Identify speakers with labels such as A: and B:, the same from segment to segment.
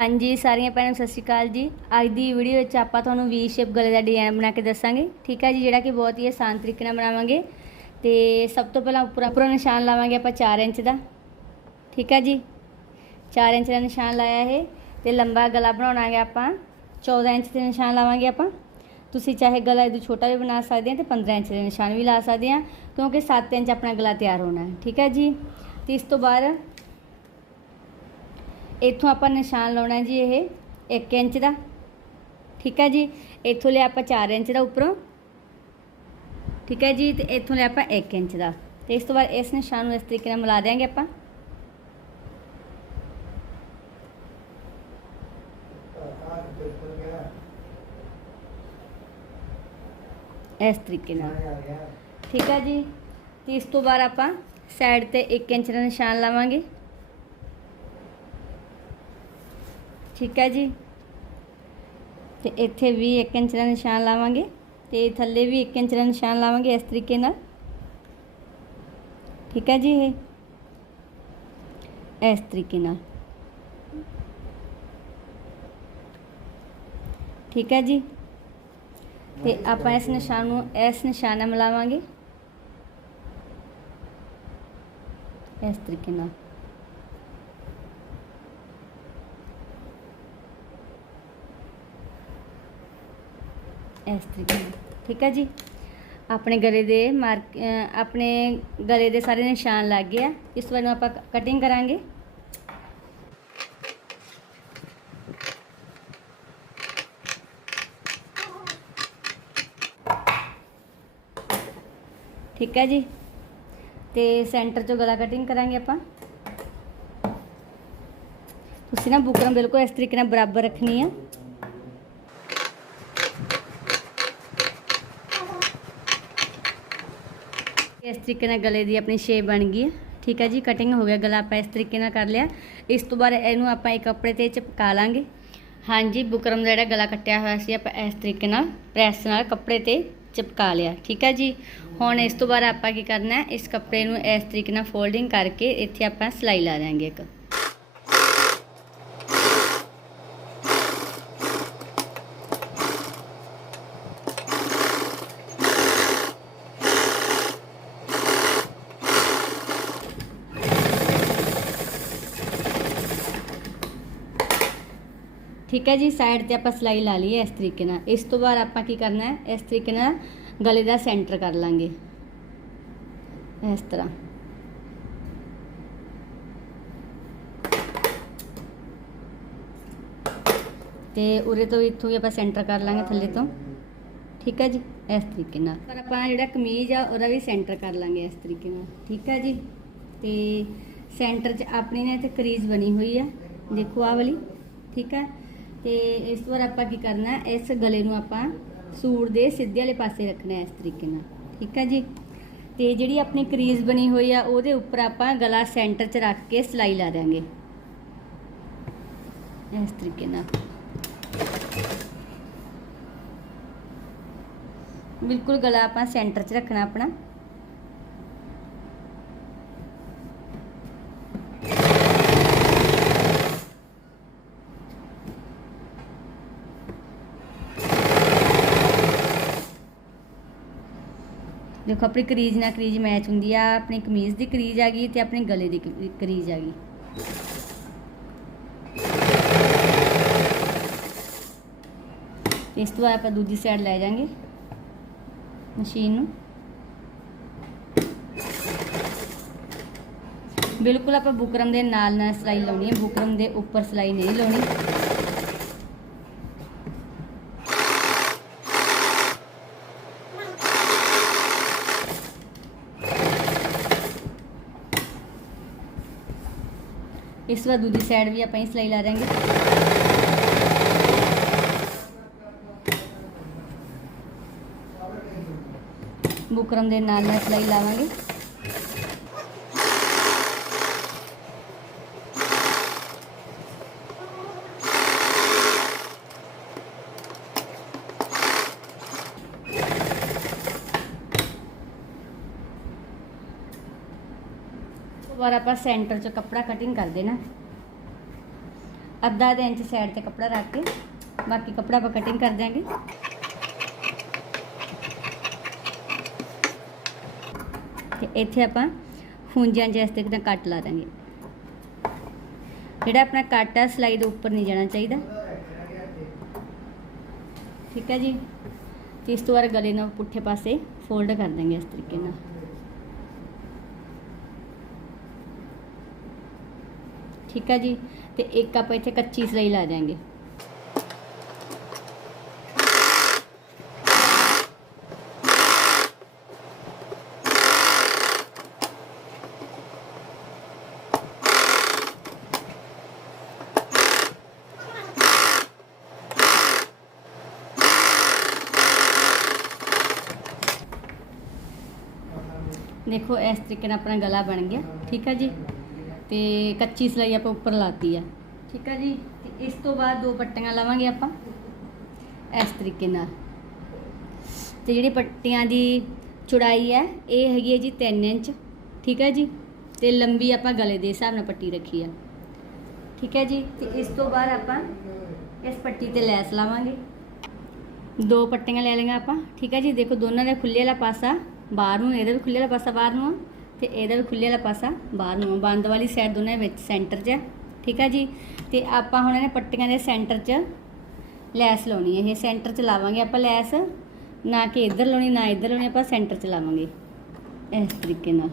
A: ਹਾਂਜੀ, ਸਾਰੀਆਂ ਭੈਣਾਂ, ਸਤਿ ਸ਼੍ਰੀ ਅਕਾਲ ਜੀ। ਅੱਜ ਦੀ ਵੀਡੀਓ ਵਿੱਚ ਆਪਾਂ ਤੁਹਾਨੂੰ ਵੀ ਸ਼ੇਪ ਗਲੇ ਦਾ ਡਿਜ਼ਾਈਨ ਬਣਾ ਕੇ ਦੱਸਾਂਗੇ। ਠੀਕ ਹੈ ਜੀ, ਜਿਹੜਾ ਕਿ ਬਹੁਤ ਹੀ ਆਸਾਨ ਤਰੀਕੇ ਨਾਲ ਬਣਾਵਾਂਗੇ। ਤੇ ਸਭ ਤੋਂ ਪਹਿਲਾਂ ਉੱਪਰ ਉੱਪਰੋਂ ਨਿਸ਼ਾਨ ਲਾਵਾਂਗੇ ਆਪਾਂ 4 ਇੰਚ ਦਾ। ਠੀਕ ਹੈ ਜੀ? 4 ਇੰਚ ਦਾ ਨਿਸ਼ਾਨ ਲਾਇਆ ਇਹ। ਤੇ ਲੰਬਾ ਗਲਾ ਬਣਾਉਣਾ ਹੈ ਆਪਾਂ। 14 ਇੰਚ ਦੇ ਨਿਸ਼ਾਨ ਲਾਵਾਂਗੇ ਆਪਾਂ। ਤੁਸੀਂ ਚਾਹੇ ਗਲਾ ਇਹਦੋਂ ਛੋਟਾ ਵੀ ਬਣਾ ਸਕਦੇ ਆ ਤੇ 15 ਇੰਚ ਦੇ ਨਿਸ਼ਾਨ ਵੀ ਲਾ ਸਕਦੇ ਆ। ਕਿਉਂਕਿ 7 ਇੰਚ ਆਪਣਾ ਗਲਾ ਤਿਆਰ ਹੋਣਾ ਹੈ। ਠੀਕ ਹੈ ਜੀ? ਤੇ ਇਸ ਤੋਂ ਬਾਅਦ ਇੱਥੋਂ ਆਪਾਂ ਨਿਸ਼ਾਨ ਲਾਉਣਾ ਜੀ ਇਹ 1 ਇੰਚ ਦਾ। ਠੀਕ ਹੈ ਜੀ? ਇੱਥੋਂ ਲਿਆ ਆਪਾਂ 4 ਇੰਚ ਦਾ ਉੱਪਰੋਂ। ਠੀਕ ਹੈ ਜੀ? ਤੇ ਇੱਥੋਂ ਲਿਆ ਆਪਾਂ 1 ਇੰਚ ਦਾ। ਤੇ ਇਸ ਤੋਂ ਬਾਅਦ ਇਸ ਨਿਸ਼ਾਨ ਨੂੰ ਇਸ ਤਰੀਕੇ ਨਾਲ ਮਿਲਾ ਦਿਆਂਗੇ ਆਪਾਂ। ਇਸ ਤਰੀਕੇ ਨਾਲ। ਠੀਕ ਹੈ ਜੀ? ਤੇ ਇਸ ਤੋਂ ਬਾਅਦ ਆਪਾਂ ਸਾਈਡ ਤੇ 1 ਇੰਚ ਦਾ ਨਿਸ਼ਾਨ ਲਾਵਾਂਗੇ। ਠੀਕ ਹੈ ਜੀ। ਤੇ ਇੱਥੇ ਵੀ 1 ਇੰਚ ਦਾ ਨਿਸ਼ਾਨ ਲਾਵਾਂਗੇ ਤੇ ਥੱਲੇ ਵੀ 1 ਇੰਚ ਦਾ ਨਿਸ਼ਾਨ ਲਾਵਾਂਗੇ ਇਸ ਤਰੀਕੇ ਨਾਲ। ਠੀਕ ਹੈ ਜੀ ਇਹ। ਇਸ ਤਰੀਕੇ ਨਾਲ। ਠੀਕ ਹੈ ਜੀ। ਤੇ ਆਪਾਂ ਇਸ ਨਿਸ਼ਾਨ ਨੂੰ ਇਸ ਨਿਸ਼ਾਨ ਨਾਲ ਮਿਲਾਵਾਂਗੇ। ਇਸ ਤਰੀਕੇ ਨਾਲ। ਇਸ ਤਰੀਕੇ ਨਾਲ। ਠੀਕ ਹੈ ਜੀ? ਆਪਣੇ ਗਲੇ ਦੇ ਮਾਰਕ ਆਪਣੇ ਗਲੇ ਦੇ ਸਾਰੇ ਨਿਸ਼ਾਨ ਲੱਗ ਗਏ ਆ। ਇਸ ਵਾਰ ਨੂੰ ਆਪਾਂ ਕਟਿੰਗ ਕਰਾਂਗੇ। ਠੀਕ ਹੈ ਜੀ? ਤੇ ਸੈਂਟਰ ਚੋਂ ਗਲਾ ਕਟਿੰਗ ਕਰਾਂਗੇ ਆਪਾਂ। ਤੁਸੀਂ ਨਾ ਬੁਕਰਮ ਬਿਲਕੁਲ ਇਸ ਤਰੀਕੇ ਨਾਲ ਬਰਾਬਰ ਰੱਖਣੀ ਆ। ਇਸ ਤਰੀਕੇ ਨਾਲ ਗਲੇ ਦੀ ਆਪਣੀ ਸ਼ੇਪ ਬਣ ਗਈ ਹੈ। ਠੀਕ ਹੈ ਜੀ ਕਟਿੰਗ ਹੋ ਗਿਆ, ਗਲਾ ਆਪਾਂ ਇਸ ਤਰੀਕੇ ਨਾਲ ਕਰ ਲਿਆ। ਇਸ ਤੋਂ ਬਾਅਦ ਇਹਨੂੰ ਆਪਾਂ ਇੱਕ ਕੱਪੜੇ ਤੇ ਚਿਪਕਾ ਲਾਂਗੇ। ਹਾਂਜੀ, ਬੁਕਰਮ ਦਾ ਜਿਹੜਾ ਗਲਾ ਕੱਟਿਆ ਹੋਇਆ ਸੀ, ਆਪਾਂ ਇਸ ਤਰੀਕੇ ਨਾਲ ਪ੍ਰੈਸ ਨਾਲ ਕੱਪੜੇ ਤੇ ਚਿਪਕਾ ਲਿਆ। ਠੀਕ ਹੈ ਜੀ, ਹੁਣ ਇਸ ਤੋਂ ਬਾਅਦ ਆਪਾਂ ਕੀ ਕਰਨਾ ਹੈ, ਇਸ ਕੱਪੜੇ ਨੂੰ ਇਸ ਤਰੀਕੇ ਨਾਲ ਫੋਲਡਿੰਗ ਕਰਕੇ ਇੱਥੇ ਆਪਾਂ ਸਿਲਾਈ ਲਾ ਦਾਂਗੇ ਇੱਕ। ਠੀਕ ਹੈ ਜੀ ਸਾਈਡ ਤੇ ਆਪਾਂ ਸਿਲਾਈ ਲਾ ਲਈ ਹੈ ਇਸ ਤਰੀਕੇ ਨਾਲ। ਇਸ ਤੋਂ ਬਾਅਦ ਆਪਾਂ ਕੀ ਕਰਨਾ ਹੈ? ਇਸ ਤਰੀਕੇ ਨਾਲ ਗਲੇ ਦਾ ਸੈਂਟਰ ਕਰ ਲਾਂਗੇ। ਇਸ ਤਰ੍ਹਾਂ। ਤੇ ਉਰੇ ਤੋਂ ਇੱਥੋਂ ਵੀ ਆਪਾਂ ਸੈਂਟਰ ਕਰ ਲਾਂਗੇ, ਥੱਲੇ ਤੋਂ। ਠੀਕ ਹੈ ਜੀ, ਇਸ ਤਰੀਕੇ ਨਾਲ। ਪਰ ਆਪਾਂ ਜਿਹੜਾ ਕਮੀਜ਼ ਆ, ਉਹਦਾ ਵੀ ਸੈਂਟਰ ਕਰ ਲਾਂਗੇ ਇਸ ਤਰੀਕੇ ਨਾਲ। ਠੀਕ ਹੈ ਜੀ, ਤੇ ਸੈਂਟਰ 'ਚ ਆਪਣੀ ਨੇ ਇੱਥੇ ਕਰੀਜ਼ ਬਣੀ ਹੋਈ ਆ। ਦੇਖੋ ਆ ਵਾਲੀ। ਠੀਕ ਹੈ ਤੇ ਇਸ ਵਾਰ ਆਪਾਂ ਕੀ ਕਰਨਾ, ਇਸ ਗਲੇ ਨੂੰ ਆਪਾਂ ਸੂਟ ਦੇ ਸਿੱਧੇ ਵਾਲੇ ਪਾਸੇ ਰੱਖਣਾ ਇਸ ਤਰੀਕੇ ਨਾਲ, ਠੀਕ ਹੈ ਜੀ? ਤੇ ਜਿਹੜੀ ਆਪਣੀ ਕਰੀਜ਼ ਬਣੀ ਹੋਈ ਆ, ਉਹਦੇ ਉੱਪਰ ਆਪਾਂ ਗਲਾ ਸੈਂਟਰ 'ਚ ਰੱਖ ਕੇ ਸਿਲਾਈ ਲਾ ਦਾਂਗੇ ਇਸ ਤਰੀਕੇ ਨਾਲ। ਬਿਲਕੁਲ ਗਲਾ ਆਪਾਂ ਸੈਂਟਰ 'ਚ ਰੱਖਣਾ ਆਪਣਾ। ਦੇਖੋ, ਆਪਣੀ ਕਰੀਜ਼ ਨਾਲ ਕਰੀਜ਼ ਮੈਚ ਹੁੰਦੀ ਆ, ਆਪਣੀ ਕਮੀਜ਼ ਦੀ ਕਰੀਜ਼ ਆ ਗਈ ਤੇ ਆਪਣੇ ਗਲੇ ਦੀ ਕਰੀਜ਼ ਆ ਗਈ ਇਸ ਤੋਂ ਬਾਅਦ ਆਪਾਂ ਦੂਜੀ ਸਾਈਡ ਲੈ ਜਾਾਂਗੇ ਮਸ਼ੀਨ ਨੂੰ। ਬਿਲਕੁਲ ਆਪਾਂ ਬੁਕਰਮ ਦੇ ਨਾਲ ਨਾਲ ਸਿਲਾਈ ਲਾਉਣੀ ਹੈ, ਬੁਕਰਮ ਦੇ ਉੱਪਰ ਸਿਲਾਈ ਨਹੀਂ ਲਾਉਣੀ। ਇਸ ਵਾਰ ਦੂਜੀ ਸਾਈਡ ਵੀ ਆਪਾਂ ਹੀ ਸਿਲਾਈ ਲਾ ਦਾਂਗੇ ਬੁਕਰਮ ਦੇ ਨਾਲ ਨਾਲ ਸਿਲਾਈ ਲਾਵਾਂਗੇ। ਦੁਬਾਰਾ ਆਪਾਂ ਸੈਂਟਰ 'ਚ ਕੱਪੜਾ ਕਟਿੰਗ ਕਰ ਦੇਣਾ ਅੱਧਾ ਦੇ ਇੰਚ ਸਾਈਡ ਤੇ ਕੱਪੜਾ ਰੱਖ ਕੇ, ਬਾਕੀ ਕੱਪੜਾ ਆਪਾਂ ਕਟਿੰਗ ਕਰ ਦਿਆਂਗੇ। ਤੇ ਇੱਥੇ ਆਪਾਂ ਖੂੰਜਾਂ ਜਿਸ ਤੱਕ ਦਾ ਕੱਟ ਲਾ ਦਾਂਗੇ ਜਿਹੜਾ ਆਪਣਾ ਕੱਟ ਆ ਸਲਾਈ ਦੇ ਉੱਪਰ ਨਹੀਂ ਜਾਣਾ ਚਾਹੀਦਾ। ਠੀਕ ਹੈ ਜੀ? ਤੇ ਇਸ ਤੋਂ ਬਾਅਦ ਗਲੇ ਨੂੰ ਪੁੱਠੇ ਪਾਸੇ ਫੋਲਡ ਕਰ ਦਾਂਗੇ ਇਸ ਤਰੀਕੇ ਨਾਲ। ਠੀਕ ਹੈ ਜੀ ਤੇ ਇੱਕ ਆਪਾਂ ਇੱਥੇ ਕੱਚੀ ਸਲਾਈ ਲਾ ਦਿਆਂਗੇ ਦੇਖੋ ਇਸ ਤਰੀਕੇ ਨਾਲ ਆਪਣਾ ਗਲਾ ਬਣ ਗਿਆ ਠੀਕ ਹੈ ਜੀ ਤੇ ਕੱਚੀ ਸਲਾਈ ਆਪਾਂ ਉੱਪਰ ਲਾਤੀ ਆ। ਠੀਕ ਹੈ ਜੀ? ਤੇ ਇਸ ਤੋਂ ਬਾਅਦ ਦੋ ਪੱਟੀਆਂ ਲਾਵਾਂਗੇ ਆਪਾਂ, ਇਸ ਤਰੀਕੇ ਨਾਲ। ਤੇ ਜਿਹੜੀ ਪੱਟੀਆਂ ਦੀ ਚੌੜਾਈ ਹੈ, ਇਹ ਹੈਗੀ ਹੈ ਜੀ 3 ਇੰਚ। ਠੀਕ ਹੈ ਜੀ? ਤੇ ਲੰਬੀ ਆਪਾਂ ਗਲੇ ਦੇ ਹਿਸਾਬ ਨਾਲ ਪੱਟੀ ਰੱਖੀ ਆ। ਠੀਕ ਹੈ ਜੀ? ਤੇ ਇਸ ਤੋਂ ਬਾਅਦ ਆਪਾਂ ਇਸ ਪੱਟੀ ਤੇ ਲੈਸ ਲਾਵਾਂਗੇ। ਦੋ ਪੱਟੀਆਂ ਲੈ ਲਈਆਂ ਆਪਾਂ। ਠੀਕ ਹੈ ਜੀ? ਦੇਖੋ ਦੋਨਾਂ ਦਾ ਖੁੱਲੇ ਵਾਲਾ ਪਾਸਾ ਬਾਹਰ ਨੂੰ, ਇਹਦਾ ਵੀ ਖੁੱਲੇ ਵਾਲਾ ਪਾਸਾ ਬਾਹਰ ਨੂੰ ਆ। ਤੇ ਇਹਦਾ ਵੀ ਖੁੱਲੇ ਵਾਲਾ ਪਾਸਾ ਬਾਹਰ ਨੂੰ, ਬੰਦ ਵਾਲੀ ਸਾਈਡ ਦੋਨਾਂ ਦੇ ਵਿੱਚ ਸੈਂਟਰ 'ਚ ਹੈ ਠੀਕ ਹੈ ਜੀ? ਤੇ ਆਪਾਂ ਹੁਣ ਇਹਨੇ ਪੱਟੀਆਂ ਦੇ ਸੈਂਟਰ 'ਚ ਲੈਸ ਲਾਉਣੀ ਹੈ ਇਹ ਸੈਂਟਰ 'ਚ ਲਾਵਾਂਗੇ ਆਪਾਂ ਲੈਸ, ਨਾ ਕਿ ਇੱਧਰ ਲਾਉਣੀ, ਨਾ ਇੱਧਰ ਲਾਉਣੀ, ਆਪਾਂ ਸੈਂਟਰ 'ਚ ਲਾਵਾਂਗੇ। ਇਸ ਤਰੀਕੇ ਨਾਲ।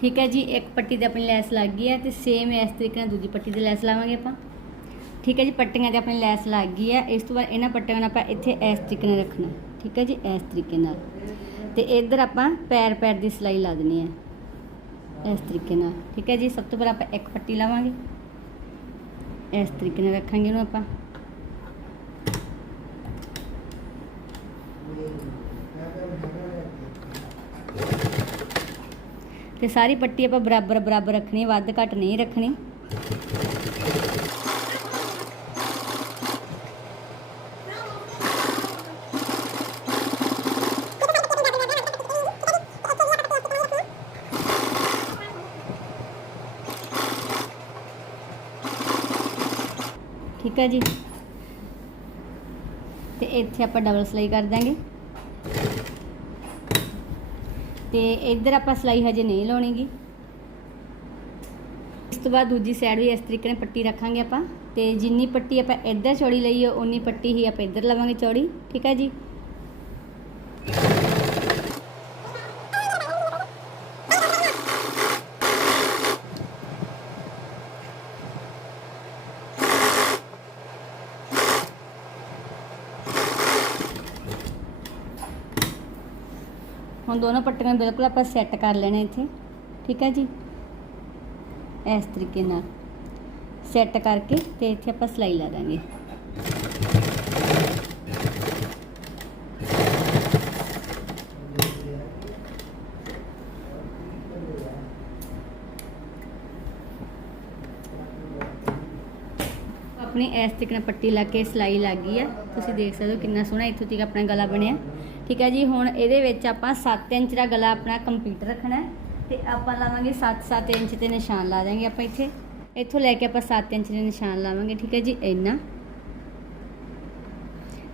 A: ਠੀਕ ਹੈ ਜੀ, ਇੱਕ ਪੱਟੀ ਤੇ ਆਪਣੀ ਲੈਸ ਲੱਗ ਗਈ ਹੈ ਤੇ ਸੇਮ ਇਸ ਤਰੀਕੇ ਨਾਲ ਦੂਜੀ ਪੱਟੀ ਤੇ ਲੈਸ ਲਾਵਾਂਗੇ ਆਪਾਂ। ਠੀਕ ਹੈ ਜੀ, ਪੱਟੀਆਂ ਤੇ ਆਪਣੀ ਲੈਸ ਲੱਗ ਗਈ ਹੈ। ਇਸ ਤੋਂ ਬਾਅਦ ਇਹਨਾਂ ਪੱਟੀਆਂ ਨੂੰ ਆਪਾਂ ਇੱਥੇ ਇਸ ਤਰੀਕੇ ਨਾਲ ਰੱਖਣਾ ਠੀਕ ਹੈ ਜੀ, ਇਸ ਤਰੀਕੇ ਨਾਲ। ਤੇ ਇੱਧਰ ਆਪਾਂ ਪੈਰ ਪੈਰ ਦੀ ਸਿਲਾਈ ਲਾ ਦੇਣੀ ਹੈ। ਇਸ ਤਰੀਕੇ ਨਾਲ। ਠੀਕ ਹੈ ਜੀ, ਸਭ ਤੋਂ ਪਹਿਲਾਂ ਆਪਾਂ ਇੱਕ ਪੱਟੀ ਲਾਵਾਂਗੇ। ਇਸ ਤਰੀਕੇ ਨਾਲ ਰੱਖਾਂਗੇ ਇਹਨੂੰ ਆਪਾਂ। ਤੇ ਸਾਰੀ ਪੱਟੀ ਆਪਾਂ ਬਰਾਬਰ ਬਰਾਬਰ ਰੱਖਣੀ, ਵੱਧ ਘੱਟ ਨਹੀਂ ਰੱਖਣੀ। ਠੀਕ ਹੈ ਜੀ? ਤੇ ਇੱਥੇ ਆਪਾਂ ਡਬਲ ਸਿਲਾਈ ਕਰ ਦਾਂਗੇ ਤੇ ਇੱਧਰ ਆਪਾਂ ਸਿਲਾਈ ਹਜੇ ਨਹੀਂ ਲਾਉਣੀਗੀ। ਇਸ ਤੋਂ ਬਾਅਦ ਦੂਜੀ ਸਾਈਡ ਵੀ ਇਸ ਤਰੀਕੇ ਨਾਲ ਪੱਟੀ ਰੱਖਾਂਗੇ ਆਪਾਂ। ਤੇ ਜਿੰਨੀ ਪੱਟੀ ਆਪਾਂ ਇੱਧਰ ਚੌੜੀ ਲਈ ਹੈ ਉਨੀ ਪੱਟੀ ਹੀ ਆਪਾਂ ਇੱਧਰ ਲਵਾਂਗੇ ਚੌੜੀ। ਠੀਕ ਹੈ ਜੀ? ਹੁਣ ਦੋਨੋਂ ਪੱਟੀਆਂ ਬਿਲਕੁਲ ਆਪਾਂ ਸੈੱਟ ਕਰ ਲੈਣੇ ਇੱਥੇ। ਠੀਕ ਹੈ ਜੀ? ਇਸ ਤਰੀਕੇ ਨਾਲ ਸੈੱਟ ਕਰਕੇ ਤੇ ਇੱਥੇ ਆਪਾਂ ਸਿਲਾਈ ਲਾ ਦਾਂਗੇ। ਆਪਣੀ ਇਸ ਤਰੀਕੇ ਨਾਲ ਪੱਟੀ ਲਾ ਕੇ ਸਿਲਾਈ ਲੱਗ ਗਈ ਆ। ਤੁਸੀਂ ਦੇਖ ਸਕਦੇ ਹੋ ਕਿੰਨਾ ਸੋਹਣਾ ਇੱਥੋਂ ਤੱਕ ਆਪਣਾ ਗਲਾ ਬਣਿਆ। ਠੀਕ ਹੈ ਜੀ, ਹੁਣ ਇਹਦੇ ਵਿੱਚ ਆਪਾਂ 7 ਇੰਚ ਦਾ ਗਲਾ ਆਪਣਾ ਕੰਪਲੀਟ ਰੱਖਣਾ ਹੈ ਤੇ ਆਪਾਂ ਲਾਵਾਂਗੇ 7-7 ਇੰਚ ਤੇ ਨਿਸ਼ਾਨ ਲਾ ਦਾਂਗੇ ਆਪਾਂ ਇੱਥੇ। ਇੱਥੋਂ ਲੈ ਕੇ ਆਪਾਂ 7 ਇੰਚ ਦੇ ਨਿਸ਼ਾਨ ਲਾਵਾਂਗੇ, ਠੀਕ ਹੈ ਜੀ, ਇੰਨਾ।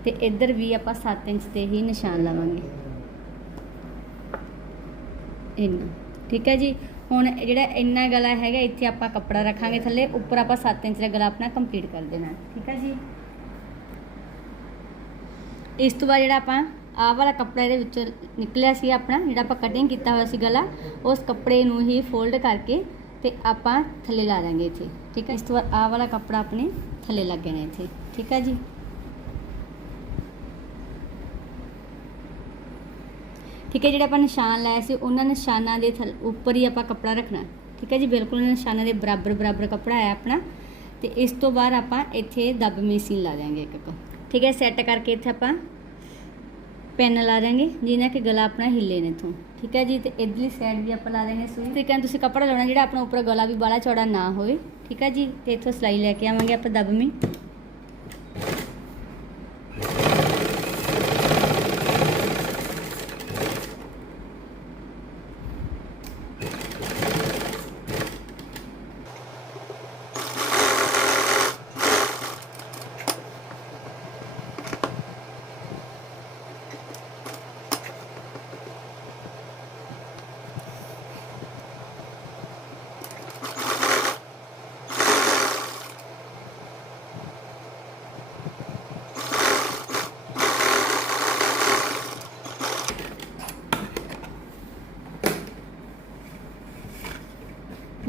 A: ਤੇ ਇੱਧਰ ਵੀ ਆਪਾਂ 7 ਇੰਚ ਤੇ ਹੀ ਨਿਸ਼ਾਨ ਲਾਵਾਂਗੇ। ਇੰਨਾ, ਠੀਕ ਹੈ ਜੀ, ਹੁਣ ਜਿਹੜਾ ਇੰਨਾ ਗਲਾ ਹੈਗਾ, ਇੱਥੇ ਆਪਾਂ ਕੱਪੜਾ ਰੱਖਾਂਗੇ ਥੱਲੇ, ਉੱਪਰ ਆਪਾਂ 7 ਇੰਚ ਦਾ ਗਲਾ ਆਪਣਾ ਕੰਪਲੀਟ ਕਰ ਦੇਣਾ ਠੀਕ ਹੈ ਜੀ। ਇਸ ਤੋਂ ਬਾਅਦ ਜਿਹੜਾ ਆਪਾਂ ਆਹ ਵਾਲਾ ਕੱਪੜਾ ਇਹਦੇ ਵਿੱਚੋਂ ਨਿਕਲਿਆ ਸੀ ਆਪਣਾ, ਜਿਹੜਾ ਆਪਾਂ ਕਟਿੰਗ ਕੀਤਾ ਹੋਇਆ ਸੀ ਗਲਾ, ਉਸ ਕੱਪੜੇ ਨੂੰ ਹੀ ਫੋਲਡ ਕਰਕੇ ਤੇ ਆਪਾਂ ਥੱਲੇ ਲਾ ਦਾਂਗੇ ਇੱਥੇ, ਠੀਕ ਹੈ? ਇਸ ਤੋਂ ਬਾਅਦ ਆਹ ਵਾਲਾ ਕੱਪੜਾ ਆਪਣੇ ਥੱਲੇ ਲੱਗ ਜਾਣਾ ਇੱਥੇ, ਠੀਕ ਹੈ ਜੀ? ਠੀਕ ਹੈ, ਜਿਹੜੇ ਆਪਾਂ ਨਿਸ਼ਾਨ ਲਾਏ ਸੀ, ਉਹਨਾਂ ਨਿਸ਼ਾਨਾਂ ਦੇ ਥੱਲੇ ਉੱਪਰ ਹੀ ਆਪਾਂ ਕੱਪੜਾ ਰੱਖਣਾ, ਠੀਕ ਹੈ ਜੀ? ਬਿਲਕੁਲ ਨਿਸ਼ਾਨਾਂ ਦੇ ਬਰਾਬਰ ਬਰਾਬਰ ਕੱਪੜਾ ਹੈ ਆਪਣਾ, ਤੇ ਇਸ ਤੋਂ ਬਾਅਦ ਆਪਾਂ ਇੱਥੇ ਦੱਬ ਮੀਸੀਨ ਲਾ ਦਾਂਗੇ ਇੱਕ ਇੱਕ, ਠੀਕ ਹੈ? ਸੈੱਟ ਕਰਕੇ ਇੱਥੇ ਆਪਾਂ ਪੈਨ ਲਾ ਦਾਂਗੇ ਜਿਹਨਾਂ ਕਿ ਗਲਾ ਆਪਣਾ ਹਿੱਲੇ ਨੇ ਇਥੋਂ। ਠੀਕ ਹੈ ਜੀ, ਤੇ ਇਧਰਲੀ ਸਾਈਡ ਵੀ ਆਪਾਂ ਲਾ ਦੇਣੀ ਸੂਈ ਤੇ ਕਹਿੰਦੇ ਤੁਸੀਂ ਕੱਪੜਾ ਲਾਉਣਾ ਜਿਹੜਾ ਆਪਣਾ ਉੱਪਰ ਗਲਾ ਵੀ ਬਾਲਾ ਚੌੜਾ ਨਾ ਹੋਵੇ। ਠੀਕ ਹੈ ਜੀ, ਤੇ ਇੱਥੋਂ ਸਲਾਈ ਲੈ ਕੇ ਆਵਾਂਗੇ ਆਪਾਂ ਦਬਵੀਂ।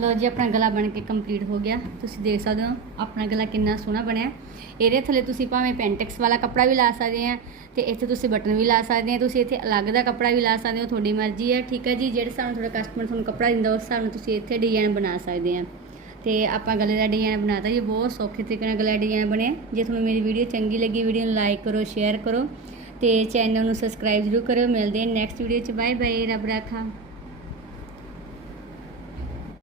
A: ਲਓ ਜੀ, ਆਪਣਾ ਗਲਾ ਬਣ ਕੇ ਕੰਪਲੀਟ ਹੋ ਗਿਆ। ਤੁਸੀਂ ਦੇਖ ਸਕਦੇ ਹੋ, ਆਪਣਾ ਗਲਾ ਕਿੰਨਾ ਸੋਹਣਾ ਬਣਿਆ। ਇਹਦੇ ਥੱਲੇ ਤੁਸੀਂ ਭਾਵੇਂ ਪੈਂਟੈਕਸ ਵਾਲਾ ਕੱਪੜਾ ਵੀ ਲਾ ਸਕਦੇ ਆ ਤੇ ਇੱਥੇ ਤੁਸੀਂ ਬਟਨ ਵੀ ਲਾ ਸਕਦੇ ਆ। ਤੁਸੀਂ ਇੱਥੇ ਅਲੱਗ ਦਾ ਕੱਪੜਾ ਵੀ ਲਾ ਸਕਦੇ ਹੋ ਤੁਹਾਡੀ ਮਰਜ਼ੀ ਹੈ ਠੀਕ ਹੈ ਜੀ? ਜਿਹੜੇ ਹਿਸਾਬ ਨਾਲ ਤੁਹਾਡਾ ਕਸਟਮਰ ਤੁਹਾਨੂੰ ਕੱਪੜਾ ਦਿੰਦਾ, ਉਸ ਹਿਸਾਬ ਨਾਲ ਤੁਸੀਂ ਇੱਥੇ ਡਿਜ਼ਾਈਨ ਬਣਾ ਸਕਦੇ ਆ। ਤੇ ਆਪਾਂ ਗਲੇ ਦਾ ਡਿਜ਼ਾਈਨ ਬਣਾਤਾ ਜੀ, ਬਹੁਤ ਸੌਖੇ ਤਰੀਕੇ ਨਾਲ ਗਲੇ ਦਾ ਡਿਜ਼ਾਈਨ ਬਣਿਆ। ਜੇ ਤੁਹਾਨੂੰ ਮੇਰੀ ਵੀਡੀਓ ਚੰਗੀ ਲੱਗੀ ਵੀਡੀਓ ਨੂੰ ਲਾਈਕ ਕਰੋ ਸ਼ੇਅਰ ਕਰੋ ਤੇ ਚੈਨਲ ਨੂੰ ਸਬਸਕ੍ਰਾਈਬ ਜ਼ਰੂਰ ਕਰਿਓ। ਮਿਲਦੇ ਹਾਂ ਨੈਕਸਟ ਵੀਡੀਓ 'ਚ। ਬਾਏ ਬਾਏ ਰੱਬ ਰਾਖਾ।